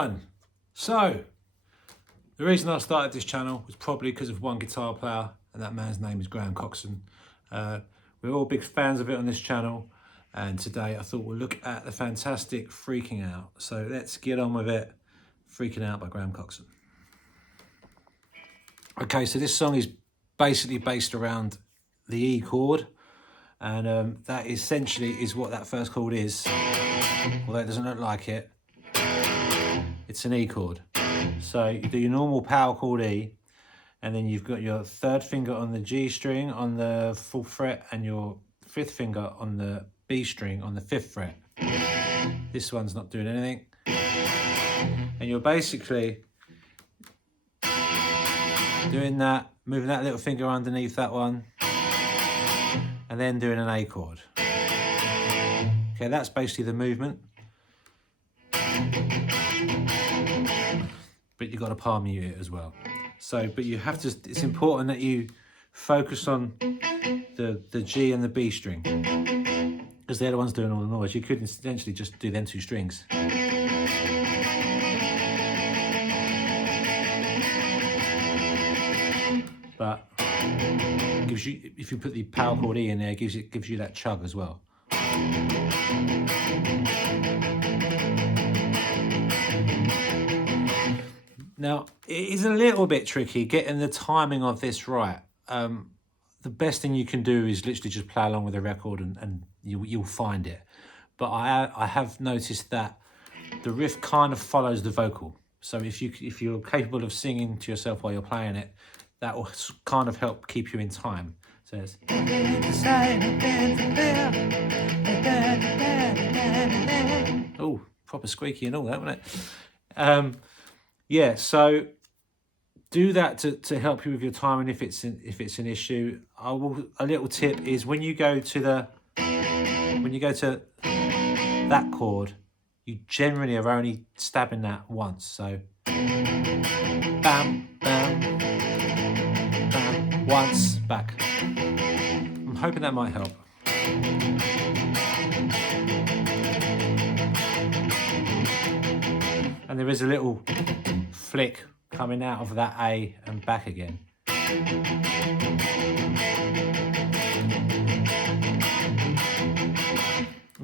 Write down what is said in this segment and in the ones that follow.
everyone. So, the reason I started this channel was probably because of one guitar player, and that man's name is Graham Coxon. We're all big fans of it on this channel, and today I thought we'll look at the fantastic Freaking Out. So let's get on with it. Freaking Out by Graham Coxon. Okay, so this song is basically based around the E chord, and that essentially is what that first chord is, although it doesn't look like it. It's an E chord. So you do your normal power chord E, and then you've got your third finger on the G string on the 4th fret and your 5th finger on the B string on the 5th fret. This one's not doing anything. And you're basically doing that, moving that little finger underneath that one, and then doing an A chord. Okay, that's basically the movement. But you've got to palm mute it as well. So, but you have to, it's important that you focus on the G and the B string, because they're the ones doing all the noise. You could essentially just do them two strings. But gives you, if you put the power chord E in there, gives you that chug as well. Now, it is a little bit tricky getting the timing of this right. The best thing you can do is literally just play along with the record and you'll find it. But I have noticed that the riff kind of follows the vocal. So if you're capable of singing to yourself while you're playing it, that will kind of help keep you in time. So it's... Oh, proper squeaky and all that, wasn't it? Yeah, so do that to help you with your timing if it's an issue. A little tip is when you go to that chord, you generally are only stabbing that once. So bam, bam, bam, once, back. I'm hoping that might help. And there is a little flick coming out of that A and back again.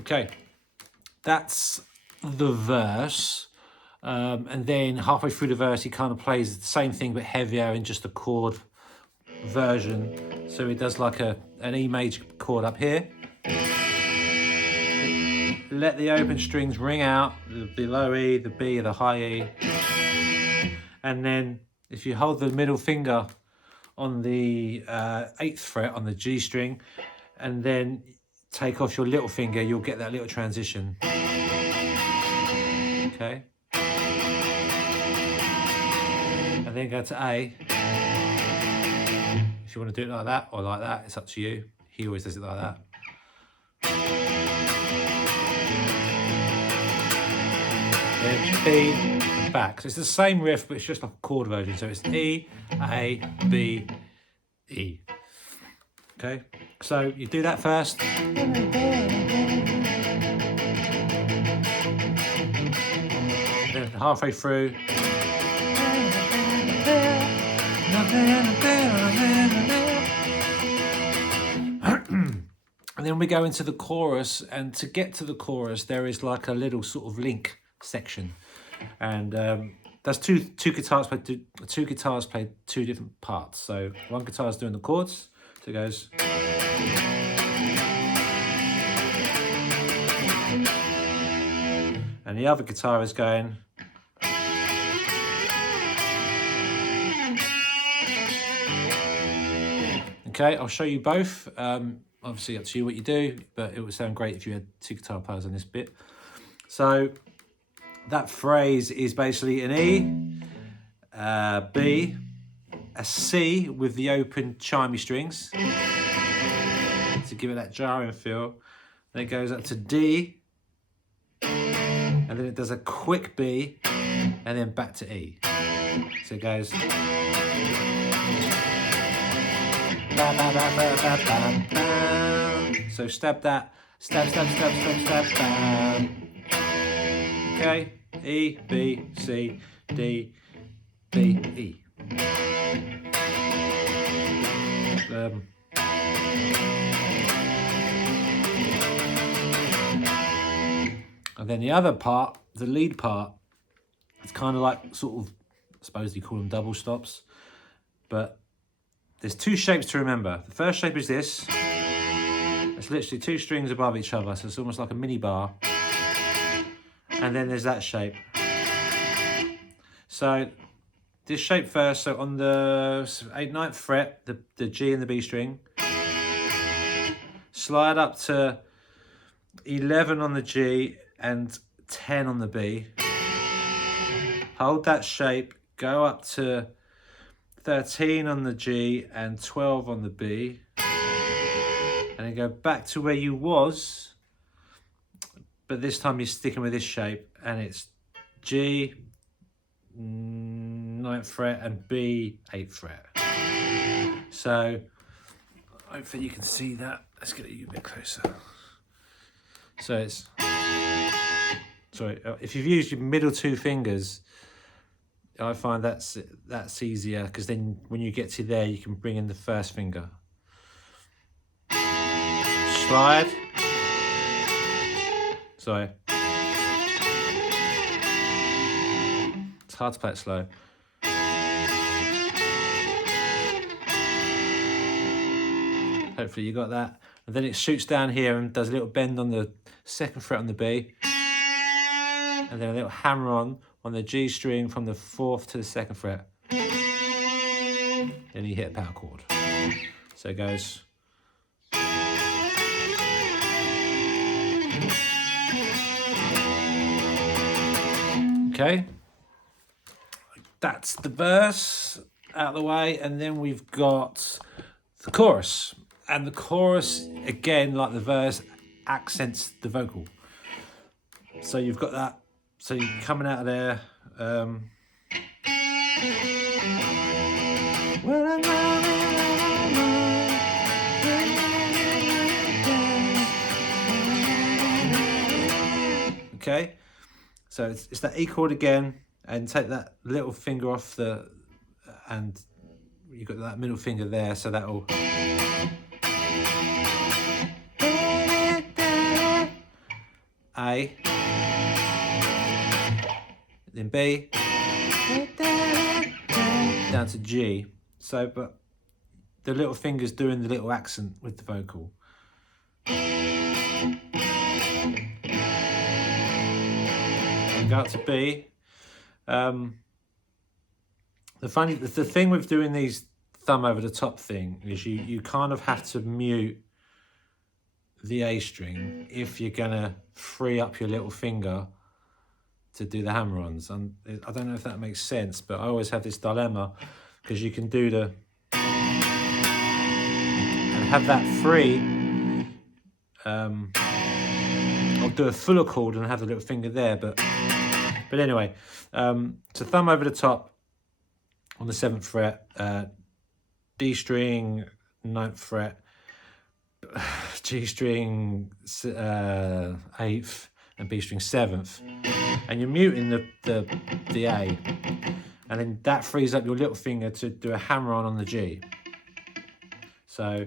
Okay, that's the verse. And then halfway through the verse, he kind of plays the same thing but heavier in just a chord version. So he does like an E major chord up here. Let the open strings ring out, the low E, the B, the high E. And then if you hold the middle finger on the 8th fret on the G string, and then take off your little finger, you'll get that little transition. Okay. And then go to A. If you want to do it like that or like that, it's up to you. He always does it like that. Then B, and back. So it's the same riff, but it's just like a chord version. So it's E, A, B, E. Okay, so you do that first. Then halfway through. And then we go into the chorus, and to get to the chorus, there is like a little sort of link section, and that's two guitars play two different parts. So one guitar is doing the chords, so it goes, and the other guitar is going, okay, I'll show you both. Obviously up to you what you do, but it would sound great if you had two guitar players on this bit. So that phrase is basically an E, B, a C with the open chimey strings to give it that jarring feel. Then it goes up to D, and then it does a quick B, and then back to E. So it goes. So stab that, stab, stab, stab, stab, stab, bam. Okay, E, B, C, D, B, E. And then the other part, the lead part, it's kind of like sort of, I suppose you call them double stops, but there's two shapes to remember. The first shape is this. It's literally two strings above each other, so it's almost like a mini bar. And then there's that shape. So this shape first, so on the 9th fret, the G and the B string, slide up to 11 on the G and 10 on the B. Hold that shape, go up to 13 on the G and 12 on the B. And then go back to where you was, but this time you're sticking with this shape, and it's G, 9th fret, and B, 8th fret. So hopefully you can see that. Let's get you a bit closer. So it's, sorry, if you've used your middle two fingers, I find that's easier, because then when you get to there, you can bring in the first finger. Slide. Sorry. It's hard to play it slow. Hopefully you got that. And then it shoots down here and does a little bend on the 2nd fret on the B. And then a little hammer on the G string from the 4th to the 2nd fret. Then you hit a power chord. So it goes. Okay, that's the verse out of the way, and then we've got the chorus. And the chorus, again, like the verse, accents the vocal. So you've got that, so you're coming out of there. Okay. So it's that E chord again, and take that little finger off the, and you've got that middle finger there, so that'll. A. Then B. Down to G. So, but the little finger's doing the little accent with the vocal. Go up to B. The thing with doing these thumb over the top thing is you kind of have to mute the A string if you're gonna free up your little finger to do the hammer-ons. And I don't know if that makes sense, but I always have this dilemma, because you can do the and have that free. I'll do a fuller chord and have the little finger there, but anyway, so thumb over the top on the 7th fret, D string 9th fret, G string 8th, and B string 7th, and you're muting the A, and then that frees up your little finger to do a hammer on the G. So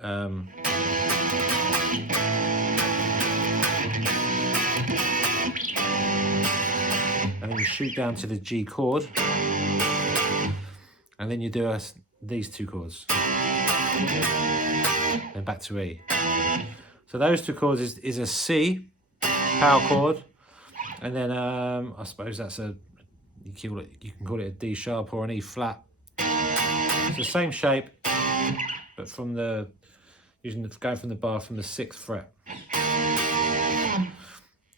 and then you shoot down to the G chord, and then you do these two chords, then back to E. So those two chords is a C power chord, and then I suppose that's you can call it a D sharp or an E flat. It's the same shape, but from going from the bar from the 6th fret.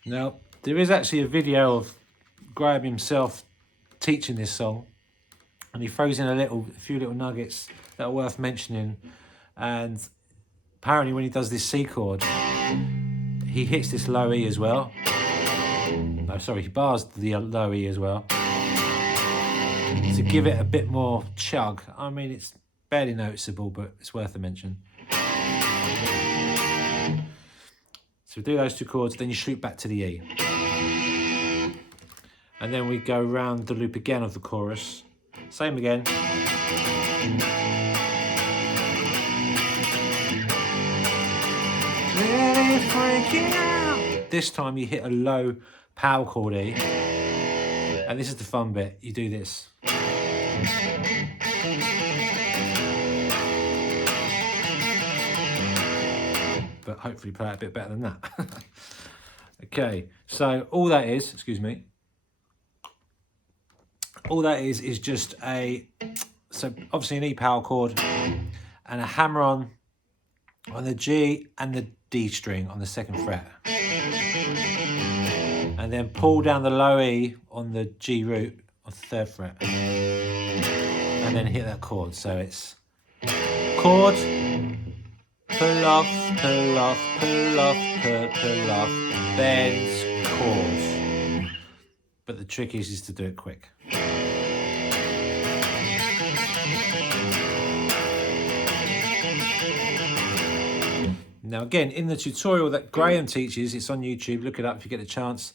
Now there is actually a video of Graham himself teaching this song, and he throws in a few little nuggets that are worth mentioning. And apparently when he does this C chord, he hits this low E as well. No, sorry, he bars the low E as well to give it a bit more chug. I mean, it's barely noticeable, but it's worth a mention. So do those two chords, then you shoot back to the E. And then we go round the loop again of the chorus. Same again. Really freaking out. This time you hit a low power chord E. And this is the fun bit. You do this. But hopefully play it a bit better than that. Okay, so all that is, excuse me, all that is just so obviously an E power chord and a hammer on the G and the D string on the 2nd fret. And then pull down the low E on the G root on the 3rd fret. And then hit that chord. So it's chord, pull off, pull off, pull off, pull off, bends, chords. But the trick is to do it quick. Now again, in the tutorial that Graham teaches, it's on YouTube, look it up if you get a chance,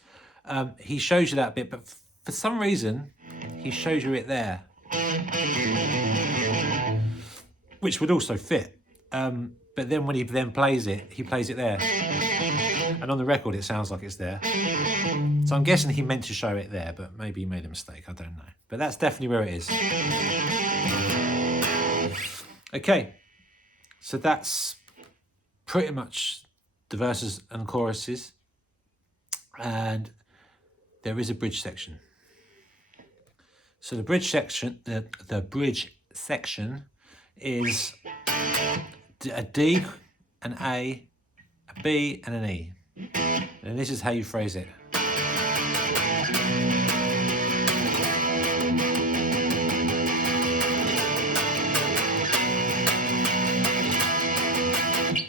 he shows you that bit, but for some reason, he shows you it there. Which would also fit. But then when he then plays it, he plays it there. And on the record, it sounds like it's there. So I'm guessing he meant to show it there, but maybe he made a mistake, I don't know. But that's definitely where it is. Okay, so that's pretty much the verses and choruses, and there is a bridge section. So the bridge section, the bridge section is a D, an A, a B, and an E, and this is how you phrase it.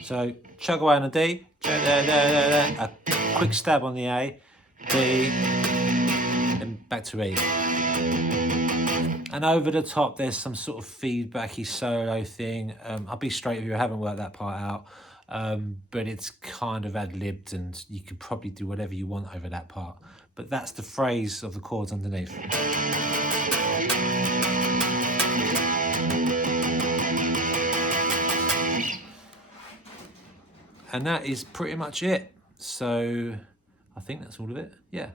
So chug away on a D, a quick stab on the A, D, and back to E. And over the top, there's some sort of feedbacky solo thing. I'll be straight with you, I haven't worked that part out, but it's kind of ad-libbed and you could probably do whatever you want over that part. But that's the phrase of the chords underneath. And that is pretty much it. So I think that's all of it. Yeah.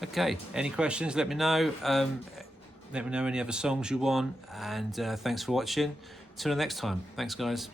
Okay. Any questions? Let me know. Let me know any other songs you want. And thanks for watching. Till the next time. Thanks, guys.